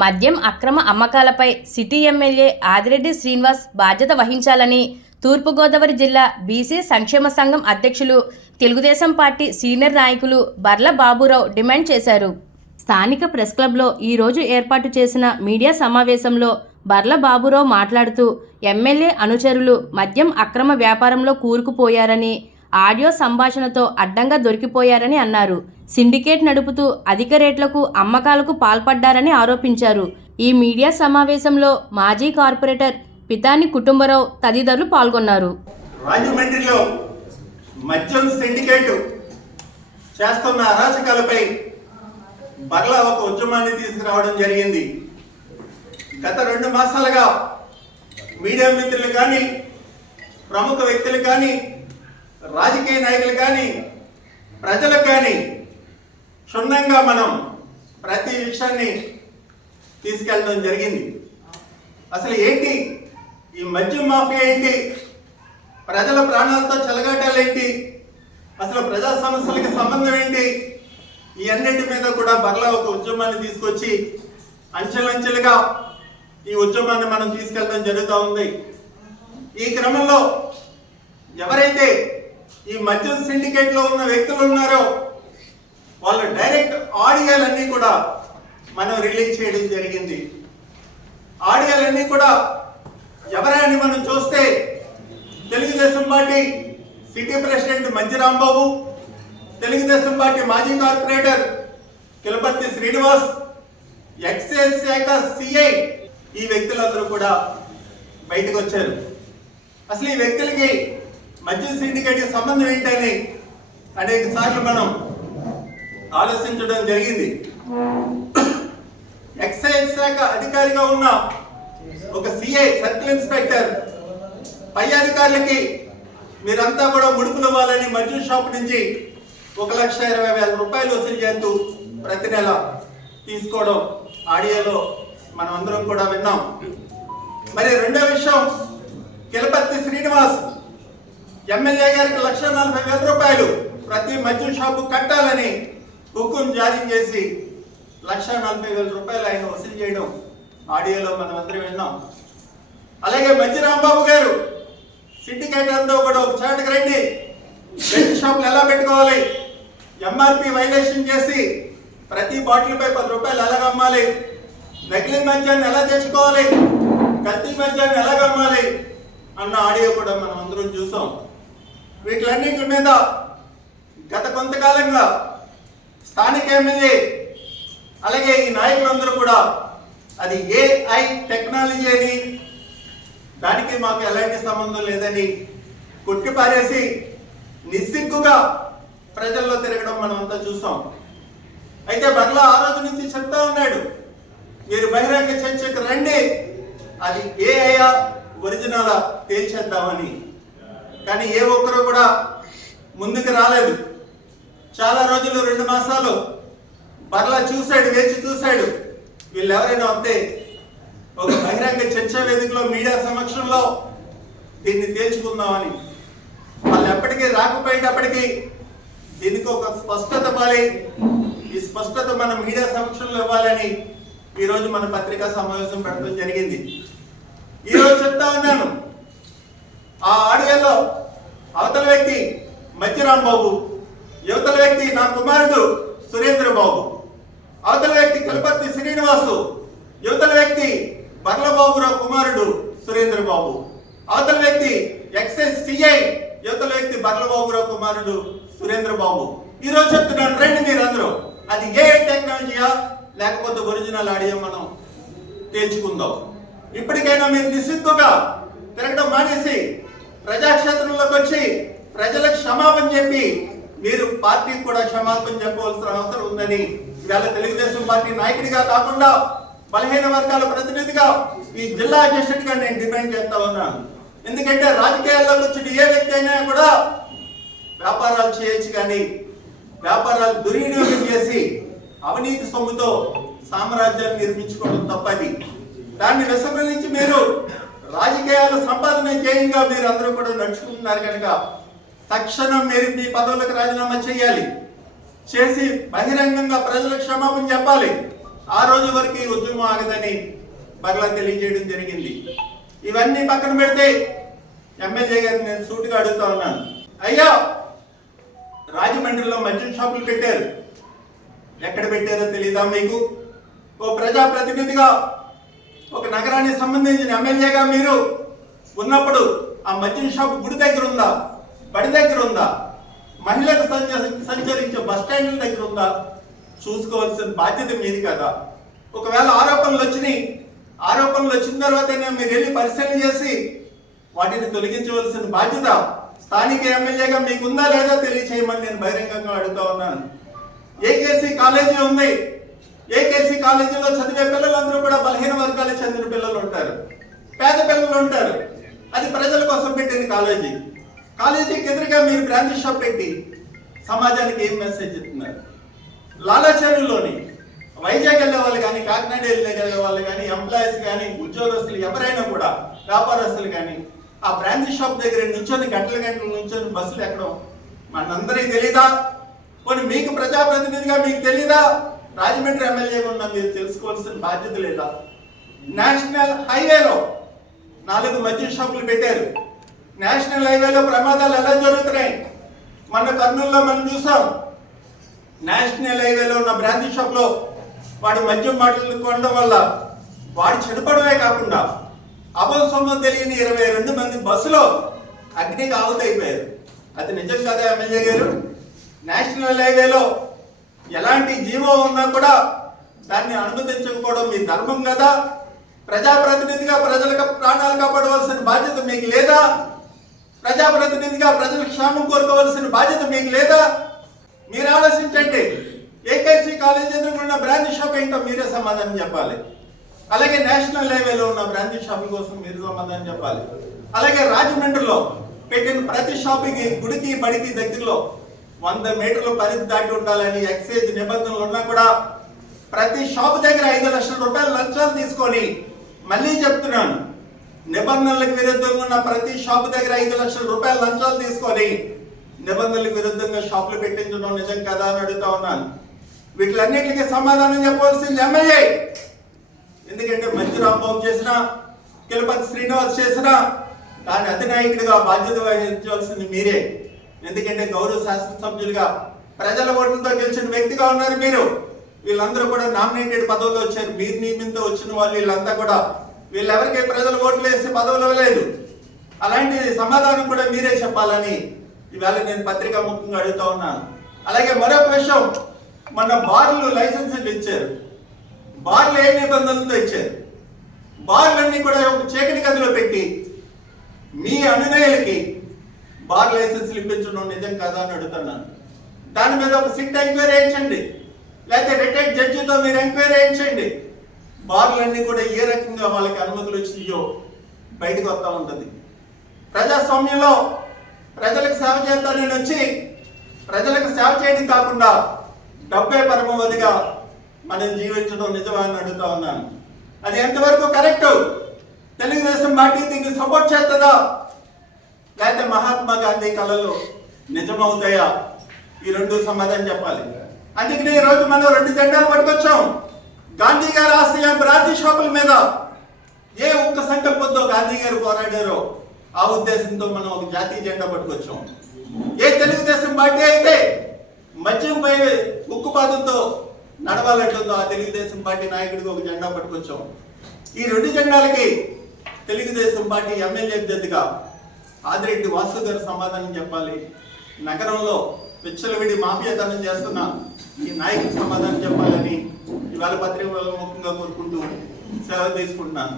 మద్యం అక్రమ అమ్మకాలపై సిటీ ఎమ్మెల్యే ఆదిరెడ్డి శ్రీనివాస్ బాధ్యత వహించాలని తూర్పుగోదావరి జిల్లా బీసీ సంక్షేమ సంఘం అధ్యక్షులు తెలుగుదేశం పార్టీ సీనియర్ నాయకులు బర్ల బాబురావు డిమాండ్ చేశారు. స్థానిక ప్రెస్ క్లబ్లో ఈరోజు ఏర్పాటు చేసిన మీడియా సమావేశంలో బర్ల బాబురావు మాట్లాడుతూ ఎమ్మెల్యే అనుచరులు మద్యం అక్రమ వ్యాపారంలో కూరుకుపోయారని ఆడియో సంభాషణతో అడ్డంగా దొరికిపోయారని అన్నారు. సిండికేట్ నడుపుతూ అధిక రేట్లకు అమ్మకాలకు పాల్పడ్డారని ఆరోపించారు. ఈ మీడియా సమావేశంలో మాజీ కార్పొరేటర్ పితాని కుటుంబరావు తదితరులు పాల్గొన్నారు. రాజమండ్రిలో మద్యం సిండికేట్ చేస్తున్న అరాచకాలపై మరలా ఒక ఉద్యమాన్ని తీసుకురావడం జరిగింది. గత రెండు మాసాలుగా మీడియా మిత్రులు కానీ ప్రముఖ వ్యక్తులు కానీ రాజకీయ నాయకులు కానీ ప్రజలకు కానీ క్షుణ్ణంగా మనం ప్రతి విషయాన్ని తీసుకెళ్ళడం జరిగింది. అసలు ఏంటి? ఈ మద్యం మాఫియా ఏంటి ప్రజల ప్రాణాలతో చెలగాటాలేంటి అసలు ప్రజా సమస్యలకి సంబంధం ఏంటి? ఈ అన్నింటి మీద కూడా బర్లా ఒక ఉద్యమాన్ని తీసుకొచ్చి అంచెలంచెలుగా ఈ ఉద్యమాన్ని మనం తీసుకెళ్ళడం జరుగుతూ ఉంది. ఈ క్రమంలో ఎవరైతే ఈ మద్యం సిండికేట్లో ఉన్న వ్యక్తులు ఉన్నారో వాళ్ళ డైరెక్ట్ ఆడియోలన్నీ కూడా మనం రిలీజ్ చేయడం జరిగింది. ఆడియోలన్నీ కూడా ఎవరైనా మనం చూస్తే తెలుగుదేశం పార్టీ సిటీ ప్రెసిడెంట్ మంచి రాంబాబు తెలుగుదేశం పార్టీ మాజీ కార్పొరేటర్ కిలపర్తి శ్రీనివాస్ ఎక్సైజ్ శాఖ సిఐ ఈ వ్యక్తులందరూ కూడా బయటకు వచ్చారు. అసలు ఈ వ్యక్తులకి మద్యం సిండికేట్ సంబంధం ఏంటని అనేక సార్లు మనం ఆలోచించడం జరిగింది. ఎక్సైజ్ శాఖ అధికారిగా ఉన్న ఒక సిఐ సర్కిల్ ఇన్స్పెక్టర్ పై అధికారులకి మీరంతా కూడా ముడుపులు ఇవ్వాలని మద్యం షాప్ నుంచి ఒక లక్ష ఇరవై వేల రూపాయలు వసూలు చేస్తూ ప్రతి నెల తీసుకోవడం ఆడియోలో మనం అందరం కూడా విన్నాం. మరి రెండో విషయం కిలపర్తి శ్రీనివాస్ ఎమ్మెల్యే గారికి లక్ష నలభై వేల రూపాయలు ప్రతి మద్యం షాపు కట్టాలని హుకుం జారీ చేసి లక్ష నలభై వేల రూపాయలు ఆయన వసూలు చేయడం ఆడియోలో మనం అందరం విన్నాం. అలాగే మంచి రాంబాబు గారు సిండికేట్ అంతా కూడా ఒక చాటుకు రండి. బెల్ట్ షాపులు ఎలా పెట్టుకోవాలి? ఎంఆర్పి వైలేషన్ చేసి ప్రతి బాటిల్ పై పది రూపాయలు ఎలా అమ్మాలి? నకిలీ మద్యాన్ని ఎలా తెచ్చుకోవాలి? కత్తి మద్యాన్ని ఎలా అమ్మాలి? అన్న ఆడియో కూడా మనం అందరం చూసాం. వీటిలన్నింటి మీద గత కొంతకాలంగా స్థానిక ఎమ్మెల్యే అలాగే ఈ నాయకులందరూ కూడా అది ఏఐ టెక్నాలజీ అని దానికి మాకు ఎలాంటి సంబంధం లేదని కొట్టిపారేసి నిస్సిగ్గుగా ప్రజల్లో తిరగడం మనం అంతా చూసాం. అయితే బర్లా ఆ రోజు నుంచి చెప్తా ఉన్నాడు మీరు బహిరంగ చర్చకు రండి అది ఏఐయా ఒరిజినలా తేల్చేద్దామని. కానీ ఏ ఒక్కరూ కూడా ముందుకు రాలేదు. చాలా రోజులు రెండు మాసాలు. మరలా చూశాడు వేచి చూశాడు. వీళ్ళు ఎవరైనా వస్తే ఒక బహిరంగ చర్చా వేదికలో మీడియా సమక్షంలో దీన్ని తేల్చుకుందామని. వాళ్ళు ఎప్పటికీ రాకపోయేటప్పటికీ దీనికి ఒక స్పష్టత ఇవ్వాలి. ఈ స్పష్టత మన మీడియా సమక్షంలో ఇవ్వాలని ఈరోజు మన పత్రికా సమావేశం పెట్టడం జరిగింది. ఈరోజు చెప్తా ఉన్నాను. ఆ ఆడియోలో అవతల వ్యక్తి మధ్యరాం బాబు యువతల వ్యక్తి నా కుమారుడు సురేంద్ర బాబు అవతల వ్యక్తి కలపర్తి శ్రీనివాసు. యువతల వ్యక్తి బర్లబాబురావు కుమారుడు సురేంద్ర బాబు అవతల వ్యక్తి ఎక్సైజ్ సిఐ యువతల వ్యక్తి బర్లబాబురావు కుమారుడు సురేంద్ర బాబు ఈ రోజు చెప్తున్నాను రండి మీరందరూ అది ఏ టెక్నాలజీయా? లేకపోతే ఒరిజినల్ ఆడియో మనం తేల్చుకుందాం. ఇప్పటికైనా మీరు నిశ్చిత్తుగా తిరగడం మానేసి ప్రజాక్షేత్రంలోకి వచ్చి ప్రజలకు క్షమాపణ చెప్పి మీరు పార్టీకి కూడా క్షమాపణ చెప్పవలసిన అవసరం ఉందని ఇవాళ తెలుగుదేశం పార్టీ నాయకుడిగా కాకుండా బలహీన వర్గాల ప్రతినిధిగా ఈ జిల్లా అధ్యక్షుడిగా నేను డిపెండ్ చేస్తా ఉన్నాను. ఎందుకంటే రాజకీయాల్లోకి వచ్చిన ఏ వ్యక్తి అయినా కూడా వ్యాపారాలు చేయొచ్చు కానీ వ్యాపారాలు దుర్వినియోగం చేసి అవినీతి సొమ్ముతో సామ్రాజ్యాన్ని నిర్మించుకోవడం తప్పది. దాన్ని విస్మరించి మీరు రాజకీయాలు సంపాదన చేయంగా మీరు అందరూ కూడా నడుచుకుంటున్నారు కనుక తక్షణం మీరు మీ పదవులకు రాజీనామా చేయాలి. చేసి బహిరంగంగా ప్రజలకు క్షమాపణ చెప్పాలి. ఆ రోజు వరకు ఈ ఉద్యమం ఆగదని మరలా తెలియజేయడం జరిగింది. ఇవన్నీ పక్కన పెడితే ఎమ్మెల్యే గారిని నేను సూటిగా అడుగుతా ఉన్నాను. అయ్యా రాజమండ్రిలో మద్యం షాపులు పెట్టారు. ఎక్కడ పెట్టారో తెలియదా మీకు? ఓ ప్రజాప్రతినిధిగా ఒక నగరానికి సంబంధించిన ఎమ్మెల్యేగా మీరు ఉన్నప్పుడు ఆ మద్యం షాప్ గుడి దగ్గర ఉందా? బడి దగ్గర ఉందా? మహిళలు సంచరించే బస్ స్టాండ్ల దగ్గర ఉందా? చూసుకోవాల్సిన బాధ్యత మీది కదా. ఒకవేళ ఆరోపణలు వచ్చినాయి ఆరోపణలు వచ్చిన తర్వాతనే మీరు వెళ్ళి పరిశీలన చేసి వాటిని తొలగించవలసిన బాధ్యత స్థానిక ఎమ్మెల్యేగా మీకు ఉందా లేదా తెలియచేయమని నేను బహిరంగంగా అడుగుతా ఉన్నాను. ఏకేసీ కాలేజీ ఉంది. ఏకేసీ కాలేజీలో చదివే పిల్లలందరూ కూడా బలహీన వర్గాలకు చెందిన పిల్లలు ఉంటారు. పేద పిల్లలు ఉంటారు. అది ప్రజల కోసం పెట్టిన కాలేజీ. కాలేజీకి ఎదురుగా మీరు బ్రాంచ్ షాప్ పెట్టి సమాజానికి ఏం మెసేజ్ ఇస్తున్నారు? లాలాచెరువులోని వైజాగ్ వెళ్ళే వాళ్ళు కానీ కాకినాడ వెళ్ళే వాళ్ళు కానీ ఎంప్లాయీస్ కానీ ఉద్యోగస్తులు ఎవరైనా కూడా వ్యాపారస్తులు కానీ ఆ బ్రాంచ్ షాప్ దగ్గర నుంచొని గంటల గంటలు నుంచొని బస్సులు ఎక్కడం మనందరికీ తెలీదా? కొన్ని మీకు ప్రజాప్రతినిధిగా మీకు తెలీదా? రాజమండ్రి ఎమ్మెల్యేగా ఉన్న మీరు తెలుసుకోవాల్సిన బాధ్యత లేదా? నేషనల్ హైవేలో నాలుగు మద్య షాపులు పెట్టారు. నేషనల్ హైవేలో ప్రమాదాలు ఎలా జరుగుతున్నాయి? మన కర్నూలులో మనం చూసాం. నేషనల్ హైవేలో ఉన్న బ్రాంతి షాప్లో వాడు మద్యం మాటలు కొనడం వల్ల వాడు చనిపోవడమే కాకుండా అపసొమ్మ తెలియని ఇరవై రెండు మంది బస్సులో అగ్నికి ఆవుతైపోయారు అది నిజం కదా ఎమ్మెల్యే గారు? నేషనల్ హైవేలో ఎలాంటి జీవో ఉన్నా కూడా దాన్ని అనుమతించకపోవడం మీ ధర్మం కదా? ప్రజాప్రతినిధిగా ప్రజలకు ప్రాణాలు కాపాడవలసిన బాధ్యత మీకు లేదా? ప్రజాప్రతినిధిగా ప్రజల క్షేమం కోరుకోవలసిన బాధ్యత మీకు లేదా? మీరు ఆలోచించండి. ఏకేసీ కాలేజ్ ఎదురుకున్న బ్రాంచ్ షాప్ ఏంటో మీరే సమాధానం చెప్పాలి. అలాగే నేషనల్ హైవేలో ఉన్న బ్రాంచ్ షాపు కోసం మీరు సమాధానం చెప్పాలి. అలాగే రాజమండ్రిలో పెట్టిన ప్రతి షాపింగ్ గుడికి బడికి దగ్గరలో వంద మీటర్ల పరిధి దాటి ఉండాలని ఎక్సైజ్ నిబంధనలు ఉన్నా కూడా ప్రతి షాప్ దగ్గర ఐదు లక్షల రూపాయలు లంచాలు తీసుకొని మళ్ళీ చెప్తున్నాను. నిబంధనలకు విరుద్ధంగా ఉన్న ప్రతి షాప్ దగ్గర ఐదు లక్షల రూపాయలు లంచాలు తీసుకొని నిబంధనలకు విరుద్ధంగా షాపులు పెట్టించడం నిజం కదా అని అడుగుతా ఉన్నాను. వీటిలన్నిటికీ సమాధానం చెప్పవలసింది ఎమ్మెల్యే ఎందుకంటే మంచి రాంబాబు చేసిన కిలపతి శ్రీనివాస్ చేసిన దాని అధినాయకుడిగా బాధ్యత వహించవలసింది మీరే. ఎందుకంటే గౌరవ శాసనసభ్యులుగా ప్రజల ఓట్లతో గెలిచిన వ్యక్తిగా ఉన్నారు మీరు. వీళ్ళందరూ కూడా నామినేటెడ్ పదవులు వచ్చారు. మీరు నియమితో వచ్చిన వాళ్ళు వీళ్ళంతా కూడా వీళ్ళెవరికి ప్రజలు ఓట్లు వేసి పదవులు ఇవ్వలేదు? అలాంటి సమాధానం కూడా మీరే చెప్పాలని ఇవాళ నేను పత్రికా ముఖ్యంగా అడుగుతా ఉన్నాను. అలాగే మరొక విషయం మన బార్లు లైసెన్సులు ఇచ్చారు. బార్లు ఏ నిబంధనలతో ఇచ్చారు? బార్లన్నీ కూడా ఒక చీకటి గదిలో పెట్టి మీ అనునయులకి బార్ లైసెన్సులు ఇప్పించడం నిజం కదా అని అడుగుతున్నాను. దాని మీద ఒక సిట్ ఎంక్వైరీ వేయించండి లేకపోతే రిటైర్డ్ జడ్జితో మీరు ఎంక్వైరీ వేయించండి బార్లన్నీ కూడా ఏ రకంగా వాళ్ళకి అనుమతులు వచ్చినాయో బయటకు వస్తూ ఉంటుంది. ప్రజాస్వామ్యంలో ప్రజలకు సేవ చేస్తానని వచ్చి ప్రజలకు సేవ చేయడం కాకుండా డబ్బే పరమవదిగా మనం జీవించడం నిజమని అడుగుతా ఉన్నాను. అది ఎంతవరకు కరెక్ట్? తెలుగుదేశం పార్టీ దీనికి సపోర్ట్ చేస్తుందా? లేకపోతే మహాత్మా గాంధీ కళలు నిజమవుతాయా? ఈ రెండు సమాధానం చెప్పాలి. అందుకనే ఈ రోజు మనం రెండు జెండాలు పట్టుకొచ్చాం. గాంధీ గారు ఆశయం బ్రాంతి షాపుల మీద ఏ ఒక్క సంకల్పంతో గాంధీ గారు పోరాడారో ఆ ఉద్దేశంతో మనం ఒక జాతీయ జెండా పట్టుకొచ్చాం. ఏ తెలుగుదేశం పార్టీ అయితే మద్యంపై ఉక్కుపాతంతో నడవాలంటుందో ఆ తెలుగుదేశం పార్టీ నాయకుడికి ఒక జెండా పట్టుకొచ్చాం. ఈ రెండు జెండాలకి తెలుగుదేశం పార్టీ ఎమ్మెల్యే అభ్యర్థిగా ఆదిరెడ్డి వాసు గారు సమాధానం చెప్పాలి. నగరంలో విచ్చలవిడి మాఫియాతనం చేస్తున్న ఈ నాయకుడికి సమాధానం చెప్పాలని ఇవాళ పత్రిక ముఖ్యంగా కోరుకుంటూ సెలవు తీసుకుంటున్నాను.